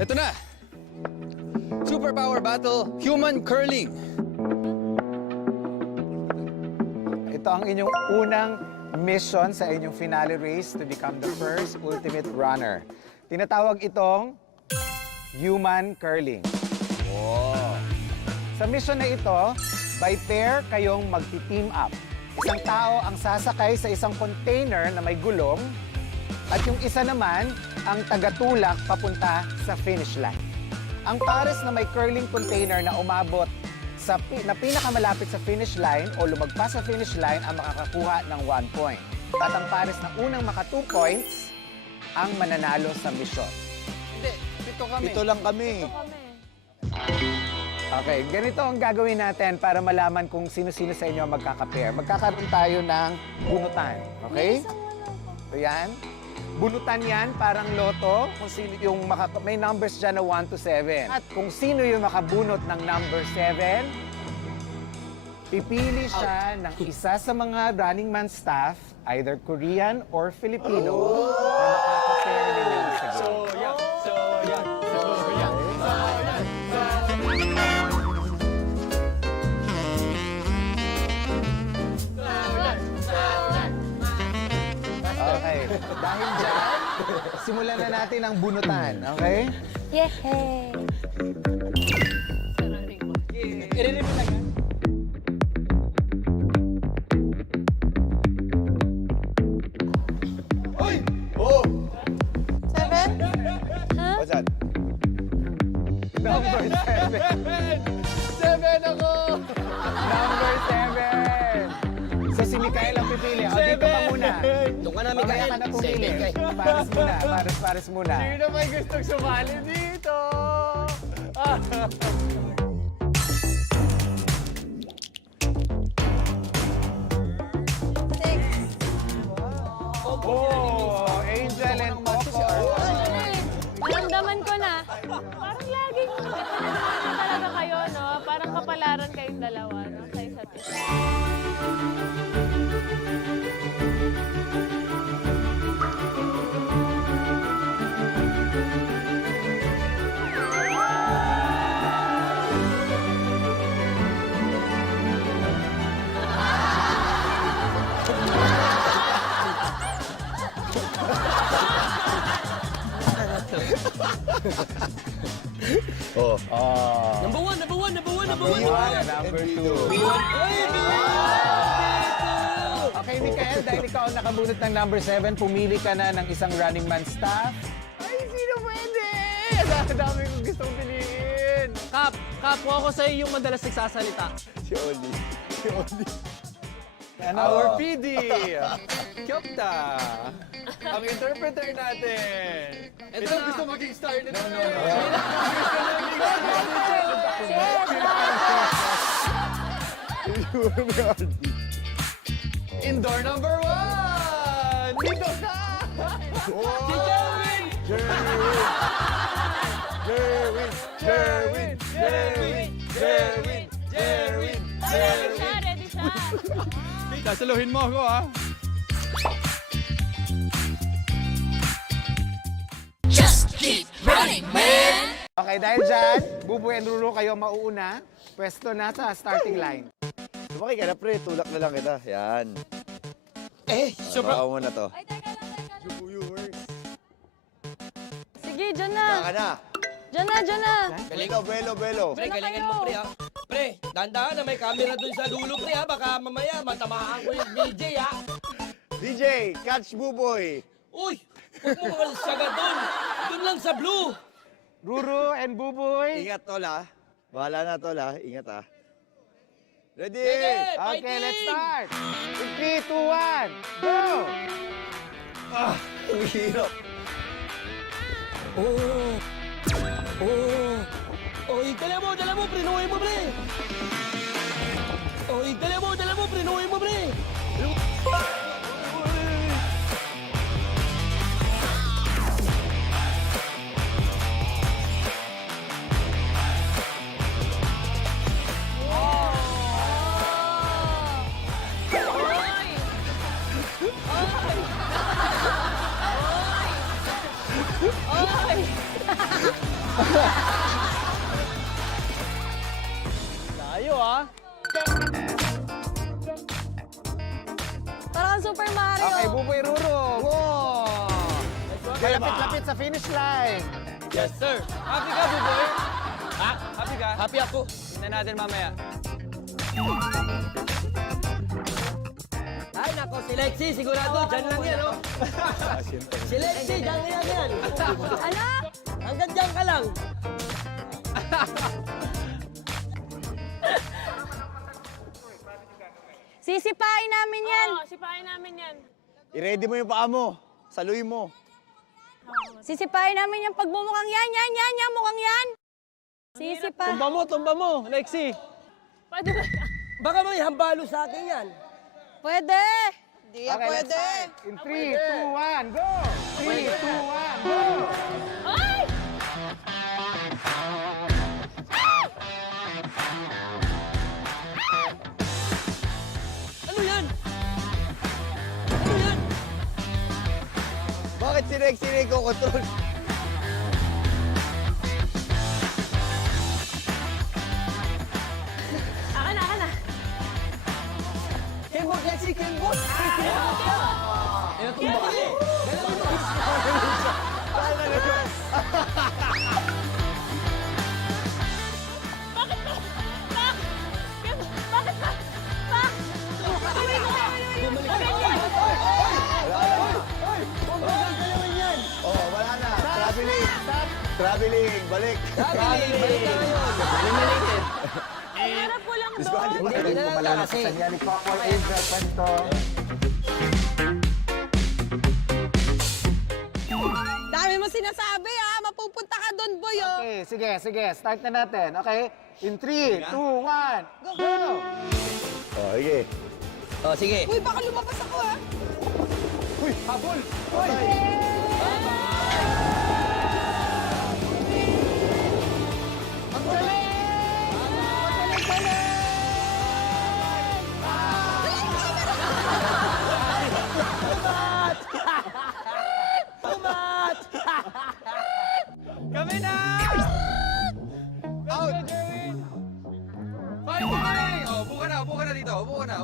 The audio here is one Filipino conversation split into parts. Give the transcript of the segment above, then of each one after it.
Ito na! Superpower Battle Human Curling. Ito ang inyong unang mission sa inyong finale race to become the first ultimate runner. Tinatawag itong human curling. Sa mission na ito, by pair kayong magti-team up. Isang tao ang sasakay sa isang container na may gulong at yung isa naman ang tagatulak papunta sa finish line. Ang pares na may curling container na umabot na pinakamalapit sa finish line o lumagpas sa finish line ang makakakuha ng 1 point. At ang pares na unang maka 2 points ang mananalo sa mission. Hindi, pito kami. Ito lang kami. Okay, ganito ang gagawin natin para malaman kung sino-sino sa inyo ang magkaka-pair. Magkakaroon tayo ng bunutan, okay? So yan. Bunutan yan, parang loto. Kung sino yung may numbers dyan na 1 to 7. At kung sino yung makabunot ng number 7, pipili siya ng isa sa mga Running Man staff, either Korean or Filipino, na makaka-pair ninyo sa game. Okay, dahil dyan, simulan na natin ang bunutan, okay? Yehey! I-review na yan. Hoy! Oh! 7? Huh? What's that? Number 7. 7 ako! Number 7. So si Mikael ang pipili. O, dito ka muna. Doon ka na, Mamaya Mikael. ka na pumili. Pares muna, pares muna. Sino may gustong sumali dito? Oh, Angel and Coco. Naramdaman ko na. Parang laging talaga kayo, no? Parang kapalaran kayong dalawa, no? Sa isa't isa. Oh. Number one, number one, number one, number one. One and number 2. Okay, Mikael, dahil ikaw ang nakabunot ng number 7, pumili ka na ng isang Running Man staff. Ay, sino pwede? Ang dami kong gustong piliin. Kapwa ko sa'yo yung madalas nagsasalita. Si Oli. Si Oli. Our PD, Kyopta, ang interpreter natin. Ito ang gusto maging star nito. Indoor number 1! Dito ka! Si Jerwin! Ready siya! Sasaluhin mo ako, ha? Okay, dahil dyan, Buboy and Ruru, kayo mauuna. Pwesto na sa starting line. Sumakay ka na, pre. Tulak na lang kita. Yan. Baka mo na to. Ay, teka lang. Sige, dyan na. Saka na. Dyan na. Belo. Pre, galingan mo, pre, ha? Pre, dandahan na may camera dun sa dulo, pre, ha? Baka mamaya matamaan ko yung DJ, ha? DJ, catch Buboy. Uy! Huwag mo makalsaga dun! Dun lang sa blue! Ruru and Buboy. Ingat, tol, ha? Bahala na, tol, ha? Ingat, ha? Ready? Ready! Okay, Fighting! let's start. 3, 2, 1, go! Ang hirap. Oy, dala mo, prinuhin mo, pre! Oy, dala mo, prinuhin mo, pre! sa finish line. Yes, sir. Happy ka, Buboy? Ha? Happy ka? Happy ako. Tingnan natin mamaya. Ay, nako, si Lexi, sigurado, dyan lang yan, oh. Si Lexi, dyan lang yan. Anak! Hanggang dyan ka lang. Sisipain namin yan. Oo, sipain namin yan. I-ready mo yung paa mo. Saluhin mo. Sisipain namin yung pagbumukhang yan, mukhang yan. Sisipa. Tumba mo, Lexi. Pwede ba? Baka may hambalo sa akin yan. Pwede. Okay, let's start. In 3, 2, 1, go! 3, 2, 1, go! Ay! Ano yan? Ano yan? Bakit si Rex ko-control? Akan na. Kembot, Lexi, kembot! Ito ba? Bakit ba? Oh, wala na. Traveling. Traveling. Balik. Traveling, balik ka ngayon. Harap ko lang Disbali. doon. Hindi, Magaling dinala pumalala kasi. sa kanya ni Coco Angel Panto. Dami mo sinasabi ha, mapupunta ka doon, boy. Oh. Okay, sige. Start na natin. Okay? In 3, 2, 1, go! Oh, sige. Oh, sige. Uy, baka lumabas ako ha. Uy, habol! Uy! Ang galing! Kami na! Out! Fine, fine! Oh, upo ka na dito. Upo ka na.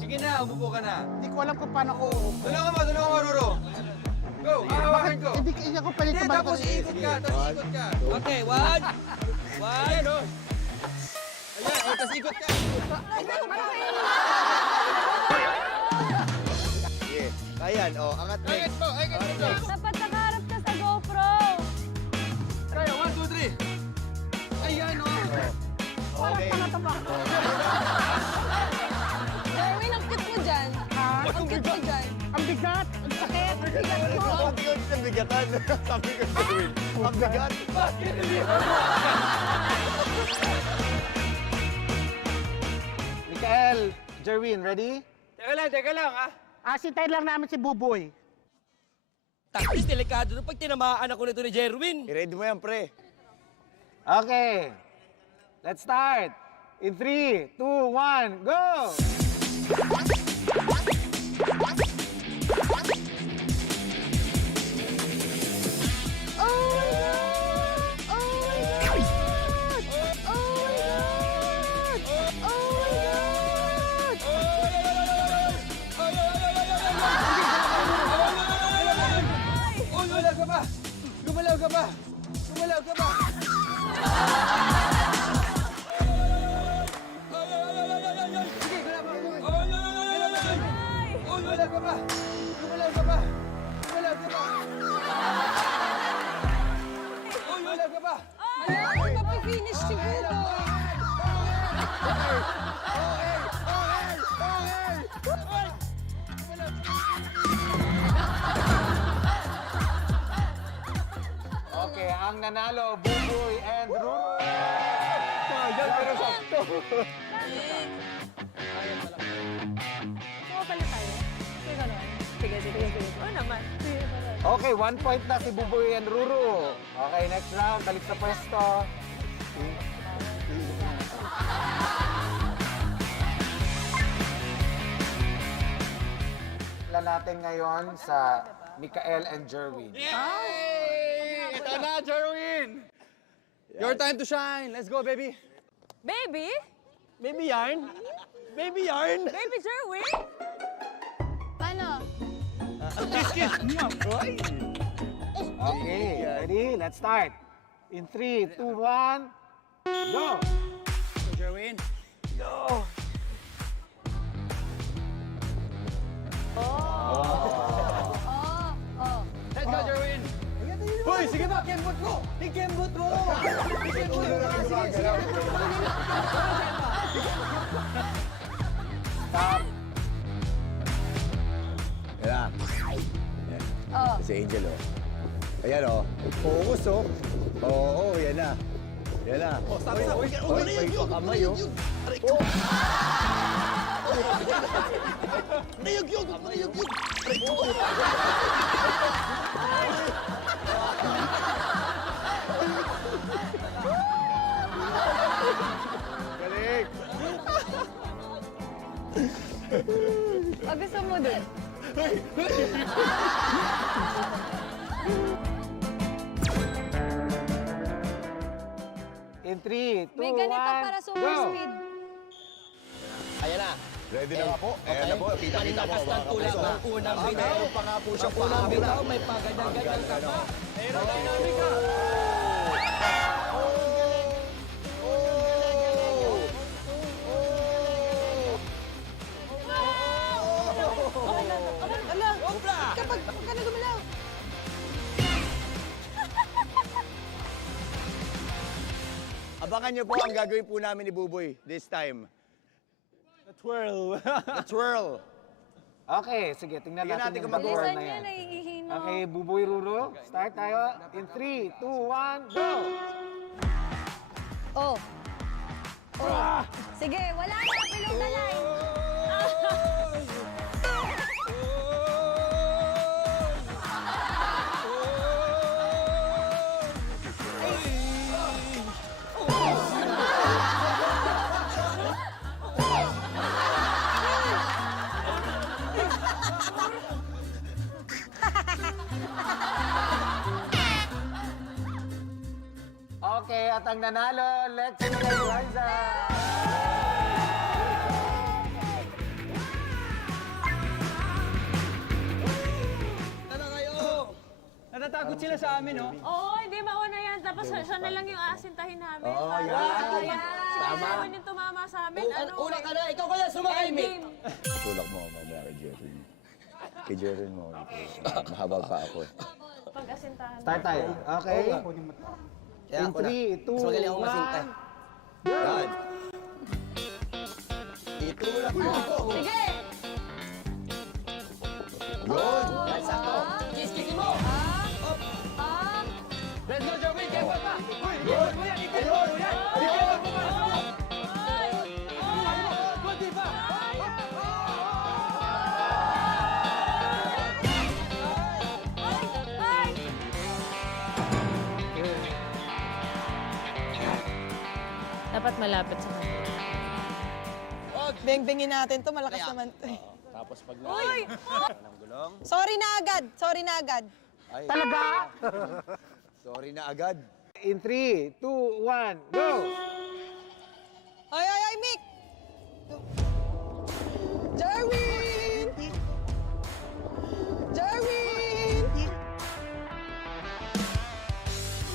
Sige na, umupo ka na. Hindi ko alam kung paano ko... Tulungan mo, Ruro. Go, hahawakan ko. Hindi ako palit Hindi, tapos iikot ka, Okay, one. Ayan, oh. Ayan, oh, tapos ikot ka. Sige. Ayan, oh, angat Rex. Angat mo. Dapat nakaharap ka sa GoPro. Kaya, 1, 2, 3. Ayan, oh. Okay. Darwin, ang cute mo dyan. Ang cute mo dyan. Ang bigat! Ang sakit! Ang bigat mo! Ang bigat sa bigatan. Sabi ko sa Edwin. Ang bigat. Mikael, Jerwin, ready? Teka lang, ha? Asintay lang namin si Buboy. Taktis, delikado na pag tinamaan ako nito ni Jerwin. I-ready mo yan, pre. Okay. Let's start. In 3, 2, 1, go! Gumalaw ka ba? Ay, mapifinish siguro. Okay, ang nanalo, Buboy and Ruru. Pero sakto. Gusto mo pala tayo? Sige, gano'n. Sige. Oo naman. Sige, pala. Okay, 1 point na si Buboy and Ruru. Okay, next round, balik sa pwesto. Plan natin ngayon sa Mikael and Jerwin. Yay! Ito na, Jerwin! Your time to shine. Let's go, baby. Baby? Baby yarn? Baby yarn? Baby Jerwin? Paano? Okay, ready? Let's start. In 3, 2, 1, go! Jerwin. Let's go, Jerwin. Hoy, sige ba? Kembot mo! Ikembot mo! Ikembot mo! Yan na. Yan. Si Angel, oh. Ayan, oh. Focus, oh. Oo, yan na. Yan na. Oh, stop. May pakamay, oh. Galing. O, gusto mo dun? In 3, 2, 1, May ganito para super go! speed. Ayan na. Ready na nga po. Ayan na po. Kita-kita po. Panilakas ng tulak ng unang bitaw. Meron pa nga po siya Ang unang bitaw, may pagandang-gandang ka pa. Aerodynamica. Ala, kapag ka na gumalaw. Abangan niyo po ang gagawin po namin ni Buboy this time. The twirl. The twirl. Okay, sige, tingnan Tingnan natin natin yung kung mag-twirl Bilisan na niya, yan. naiihino. Okay, Buboy Ruro, start tayo. In 3, 2, 1, go! Oh. Oh. Sige, wala na. Below the line. Okay, at ang nanalo, Lexi Liza. Natatakot sila sa amin, no? Oo, hindi mauna yan. Tapos siya na lang yung aasintahin namin. Oo, Para yan. Tama. Naman yung tumama sa amin. Una ka na, ikaw kaya sumakay, Mick. Ending. Tulak mo mamaya kay Jerin. Kay Jerin mo. Mahaba pa ako. Pag-asintahan. Start tayo. Okay. Kaya In ako na. 3, 2, Mas magaling ako masinta. 1, Yan. Itulak mo ito. Sige! Yun. Sakto. Kiss-kissin mo. Let's go, Jerwin. Kembot pa. Hoy, ikembot mo yan. Ikembot mo yan. Ikembot mo yan. Kunti pa. Ay! Dapat malapit sa kanya. Beng-bengin natin to. Malakas naman to. Tapos pag Uy! ng gulong. Sorry na agad. Sorry na agad. Ay, Talaga? sorry na agad. In 3, 2, 1, go! Ay, ay, ay, Mick! Jerwin! Jerwin!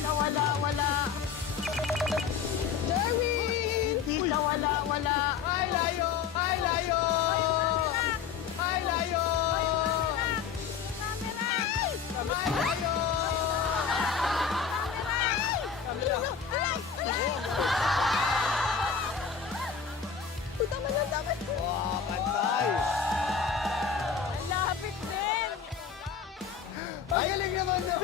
Nawala-wala. Jerwin! Nawala-wala. Ay, layo! Ay, layo! Ay, layo! Ay, layo! Tama na, tama na. Wow, pantay. Ang lapit din. Ay, galing naman na.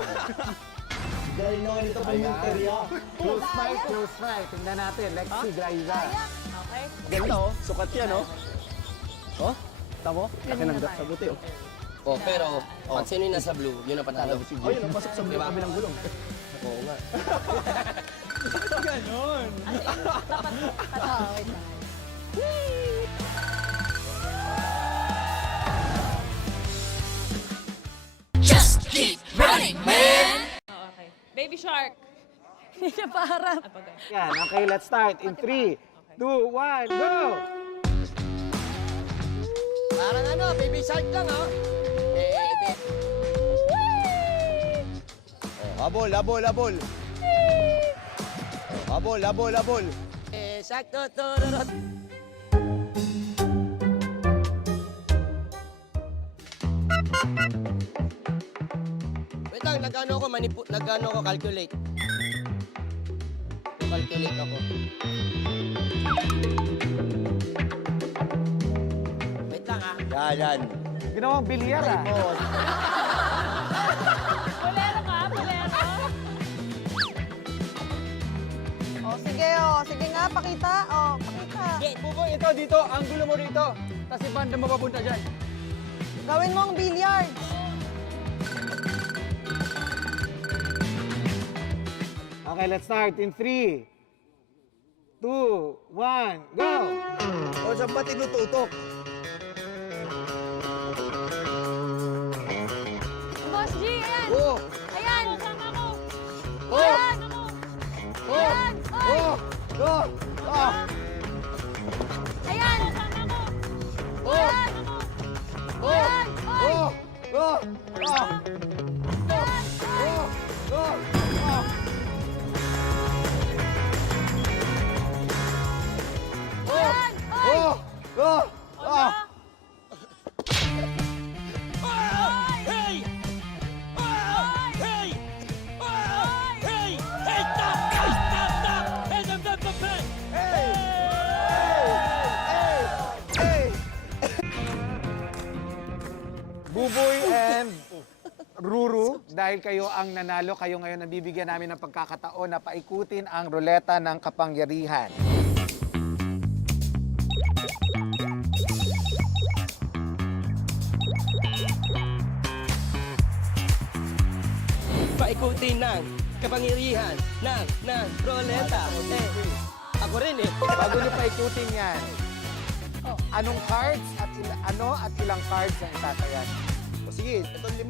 Galing naman ito po yung terya. Close fight, close fight. Tingnan natin, Lexi Liza. Okay. Ganda oh. Sukat yan oh. Oh, tamo? Laki ng sa buti oh. Oh, pero, pag sino yung nasa blue, yun ang panalo. Oh, yun ang pasok sa Diba? kabilang gulong. Oo nga. Ganon. Oh, okay. Baby shark. Hindi na paharap. Yan, okay, let's start. In 3, 2, 1, go! Parang ano, baby shark lang, ha? Eh, Habol, habol, habol. Habol, habol, habol. Sakto, tururot. Wait lang, nag-ano ako, nag-ano ako, calculate. Calculate ako. Wait lang ah. Yan. Ginawang bilyar ah. Bolero ka, bolero. Sige nga, pakita. Pakita. Buboy, ito dito. Ang gulo mo rito. Tapos si banda mo papunta dyan. Gawin mo ang billiard. Okay, let's start in 3, 2, 1, go! O, saan ba tinututok? Boss G, ayan. Oh! Ayan, sama ko. Oh! Ayan. Oh! Ayan. Oy. Oh! Go! Ah! Ayan, sama ko. Oh! Ayan. Oh! Ayan. Oy. Oh! Go! Ah! Ayan. Go! Go! Ah! Ayan. Oy. Oh! Go! Ah! Hey! Hey! Hey! Hey! Stop! Stop! Hey! Hey! Hey! Buboy and Ruru, dahil kayo ang nanalo, kayo ngayon nabibigyan namin ng pagkakataon na paikutin ang ruleta ng kapangyarihan. Paikutin ng kapangyarihan ng roleta. Ako rin eh. Bago nyo paikutin yan, anong cards at ilang cards ang itatayan? O sige, itong 5.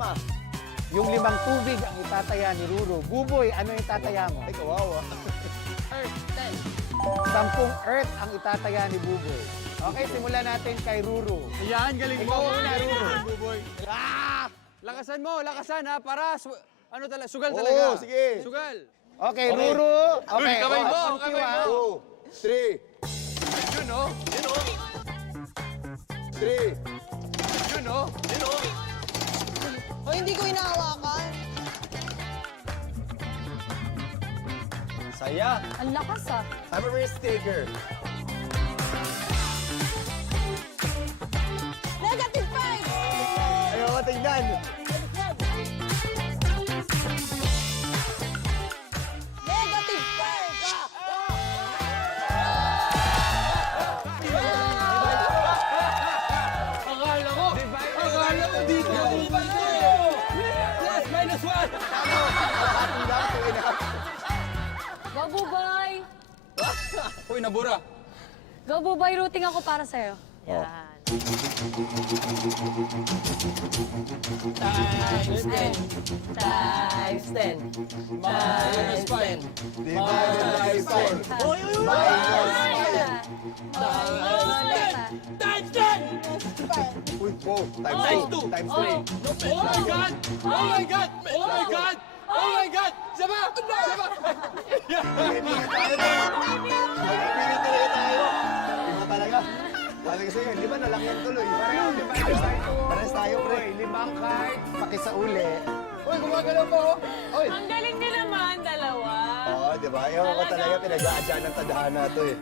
Yung 5 tubig ang itataya ni Ruru. Buboy, ano yung itataya mo? Ay, kawawa. 10 earth ang itataya ni Buboy. Okay, simulan natin kay Ruru. Ayan, galing mo. Ikaw una, Ruru. Buboy. Ah! Lakasan mo, lakasan ha, para ano talaga, sugal Oo, talaga. sige. Sugal. Okay, Ruru. Okay, kamay mo, oh, kamay ah. mo. 2, 3, Yun oh. 3. Yun oh. O, hindi ko hinahawakan. Saya. Ang lakas ah. I'm a risk taker. Negative 5! Ayoko tingnan. Negative 5! Akala ko dito. Plus, minus 1. Ating lang, 2.5. Go, Buboy. Uy, nabura. Go, Buboy. Routing ako para sa'yo. Yan. Times 10. Times 10. Minus 10. Divided by 4. Times 10! Uy, po. Times Times 2. 2. Times Oh 3. my God! Oh my God! Oh my God! Oh my God! Sama! Sama! Pinipilit tayo doon. Pinipilit talaga tayo. Iba talaga. Talaga sa'yo, di ba nalangyan tuloy? Pares tayo, pre. 5 cards, pakisauli. Uy, gumagalaw pa oh. Uy. Ang galing din naman, dalawa. Oo, di ba? Ewan ko talaga, pinag-aadyan ng tadhana to eh.